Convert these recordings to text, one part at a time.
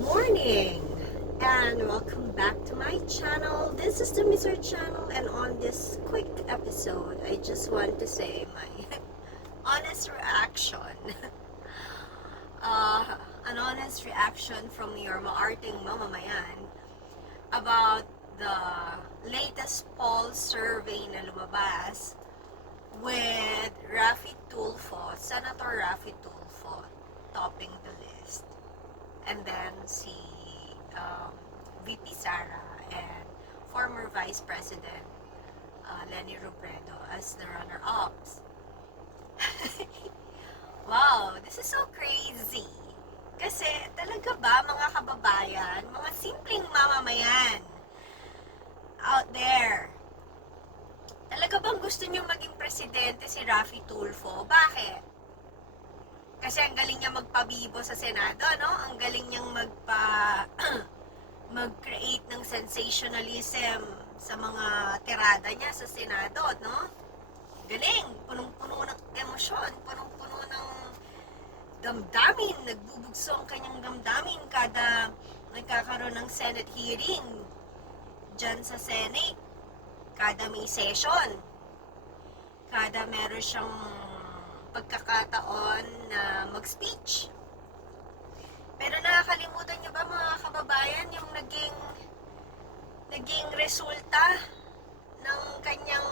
morning and welcome back to my channel. This is the Miser channel and on this quick episode, I just want to say my honest reaction. uh, an honest reaction from your maarting mamamayan about the latest poll survey na lumabas with Rafi Tulfo, Senator Rafi Tulfo, topping the list. And then si um, VP Sara and former Vice President uh, Lenny Robredo as the runner-ups. wow, this is so crazy. Kasi talaga ba mga kababayan, mga simpleng mamamayan out there, talaga bang gusto niyo maging presidente si Rafi Tulfo? Bakit? Kasi ang galing niya magpabibo sa Senado, no? Ang galing niyang magpa mag-create ng sensationalism sa mga tirada niya sa Senado, no? Galing, punong-puno ng emosyon, punong-puno ng damdamin, nagbubugso ang kanyang damdamin kada nagkakaroon ng Senate hearing dyan sa Senate. Kada may session. Kada meron siyang pagkakataon na mag-speech. Pero nakakalimutan niyo ba mga kababayan yung naging naging resulta ng kanyang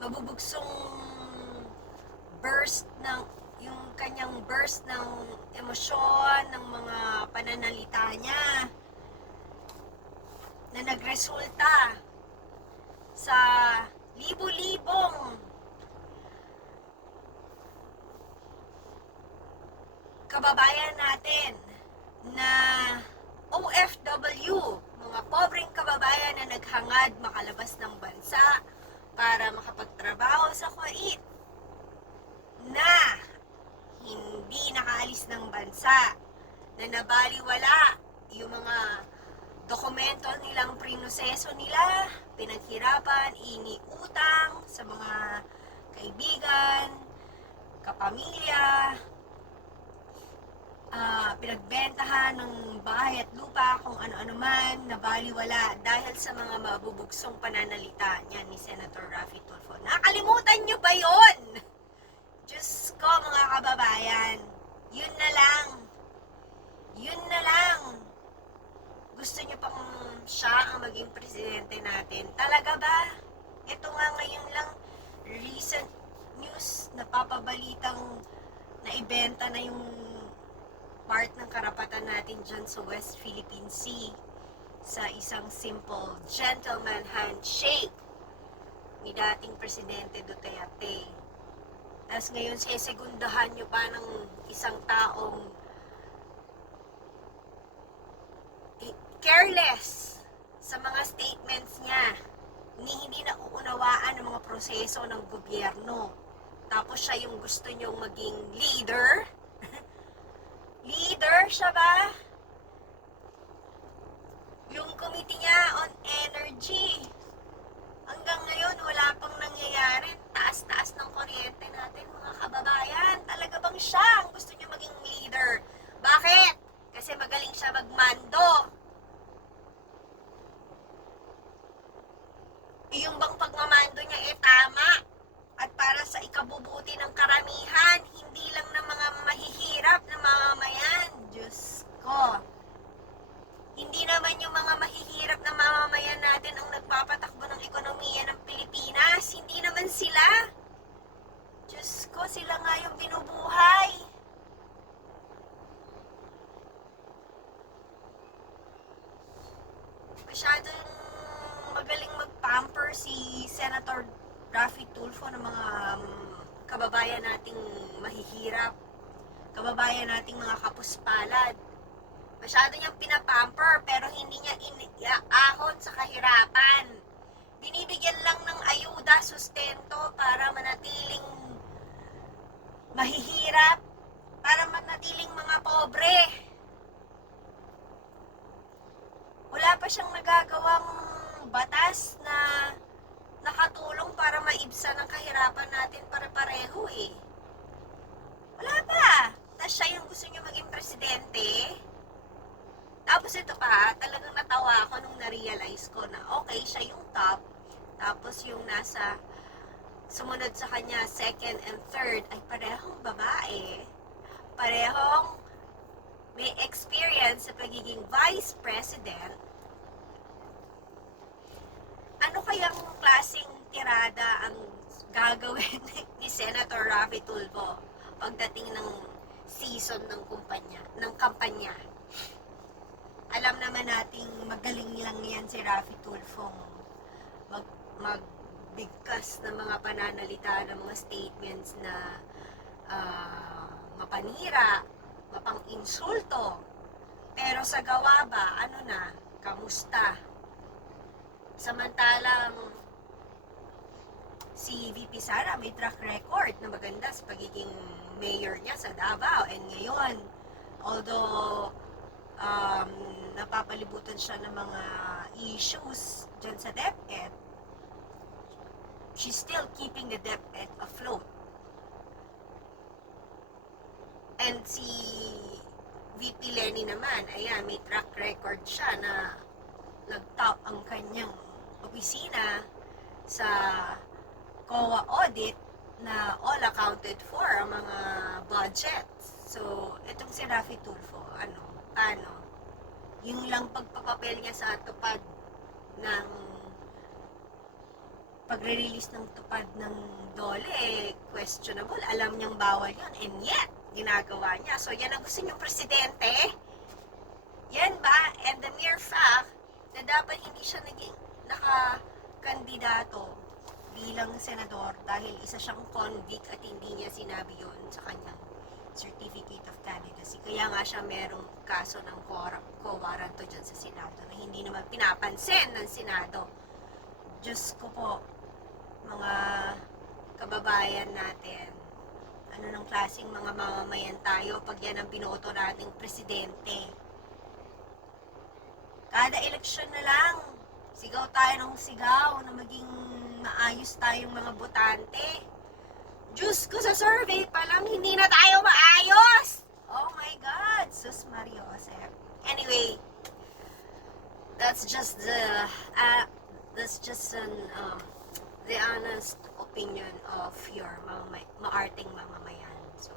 mabubugsong burst ng yung kanyang burst ng emosyon ng mga pananalita niya na nagresulta sa libo-libong kababayan natin na OFW, mga pobreng kababayan na naghangad makalabas ng bansa para makapagtrabaho sa Kuwait na hindi nakaalis ng bansa na nabaliwala yung mga dokumento nilang prinoseso nila, pinaghirapan, iniutang sa mga kaibigan, kapamilya, ah, pinagbentahan ng bahay at lupa kung ano-ano man nabaliwala dahil sa mga mabubugsong pananalita niya ni Senator Raffy Tulfo. Nakalimutan niyo ba yon? Diyos ko mga kababayan, yun na lang. Yun na lang. Gusto niyo pang siya ang maging presidente natin. Talaga ba? Ito nga ngayon lang recent news napapabalitang na ibenta na yung part ng karapatan natin dyan sa West Philippine Sea sa isang simple gentleman handshake ni dating Presidente Duterte. Tapos ngayon sesegundahan nyo pa ng isang taong careless sa mga statements niya ni hindi na uunawaan ng mga proseso ng gobyerno. Tapos siya yung gusto nyong maging leader. Leader siya ba? Yung committee niya on energy. Hanggang ngayon, wala pang nangyayari. Masyadong magaling mag-pamper si Senator Raffy Tulfo ng mga um, kababayan nating mahihirap. Kababayan nating mga kapuspalad masyado niyang pinapamper pero hindi niya inaahon batas na nakatulong para maibsan ang kahirapan natin pare-pareho eh. Wala pa. Tapos siya yung gusto niyo maging presidente. ba, talagang natawa ako nung na-realize ko na okay, siya yung top. Tapos yung nasa sumunod sa kanya, second and third, ay parehong babae. Parehong may experience sa pagiging vice president. Ano kayang klaseng tirada ang gagawin ni Senator Rafi Tulfo pagdating ng season ng kumpanya, ng kampanya? Alam naman nating magaling lang yan si Rafi Tulfo mag, magbigkas ng mga pananalita, ng mga statements na ah, mapanira, mapang-insulto. Pero sa gawa ba, ano na, kamusta? Samantalang si VP Sara may track record na maganda sa pagiging mayor niya sa Davao. And ngayon, although um, napapalibutan siya ng mga issues dyan sa DepEd, she's still keeping the DepEd afloat. And si VP Lenny naman, ayan, may track record siya na nag-top ang kanyang opisina sa COA audit na all accounted for ang mga budgets. So, itong si Rafi Tulfo, ano, paano? Yung lang pagpapapel niya sa tupad ng pagre-release ng tupad ng dole, questionable. Alam niyang bawal yun. And yet, ginagawa niya. So, yan ang gusto niyong presidente. Yan ba? And the mere fact na dapat hindi siya naging nakakandidato bilang senador dahil isa siyang convict at hindi niya sinabi yon sa kanyang certificate of candidacy. Kaya nga siya merong kaso ng co-warranto dyan sa Senado na hindi naman pinapansin ng Senado. Diyos ko po, mga kababayan natin, ano ng klaseng mga mamamayan tayo pag yan ang binoto nating presidente. Kada eleksyon na lang, sigaw tayo ng sigaw na maging maayos tayong mga botante. Diyos ko sa survey pa lang, hindi na tayo maayos! Oh my God! Sus Mario Josep. Anyway, that's just the, uh, that's just an, um, the honest opinion of your mamamay, maarting mamamayan. So,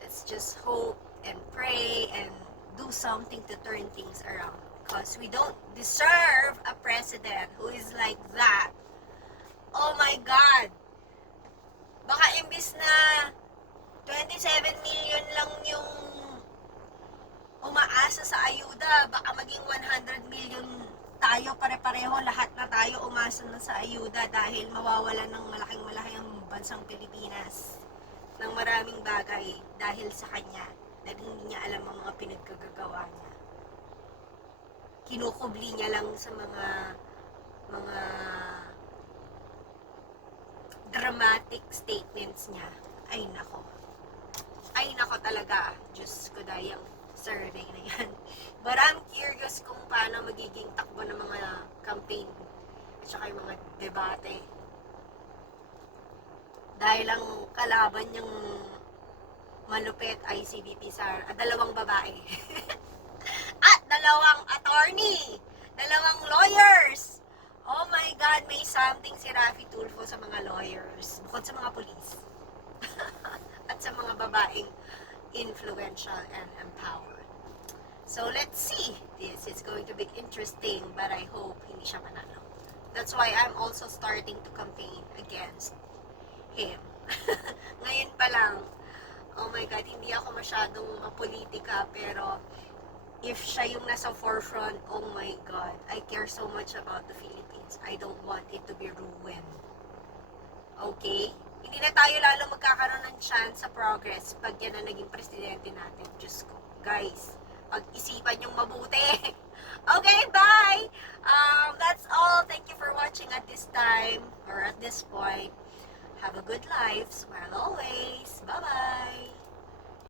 let's just hope and pray and do something to turn things around. Because we don't deserve a president who is like that. Oh my God! Baka imbis na 27 million lang yung umaasa sa ayuda, baka maging 100 million tayo pare-pareho, lahat na tayo umasa na sa ayuda dahil mawawalan ng malaking malaki ang bansang Pilipinas ng maraming bagay dahil sa kanya dahil hindi niya alam ang mga pinagkagagawa niya. Kinukubli niya lang sa mga mga dramatic statements niya. Ay nako. Ay nako talaga. Diyos ko dayang survey na yan. But I'm curious kung paano magiging takbo ng mga campaign at saka yung mga debate. Dahil ang kalaban niyang malupit ay si Sara, at dalawang babae. dalawang attorney, dalawang lawyers. Oh my God, may something si Rafi Tulfo sa mga lawyers, bukod sa mga polis. at sa mga babaeng influential and empowered. So let's see. This is going to be interesting, but I hope hindi siya manalo. That's why I'm also starting to campaign against him. Ngayon pa lang, oh my God, hindi ako masyadong mapolitika, pero if siya yung nasa forefront, oh my God, I care so much about the Philippines. I don't want it to be ruined. Okay? Hindi na tayo lalo magkakaroon ng chance sa progress pag yan ang naging presidente natin. Diyos ko. Guys, pag-isipan yung mabuti. okay, bye! Um, that's all. Thank you for watching at this time or at this point. Have a good life. Smile always. Bye-bye.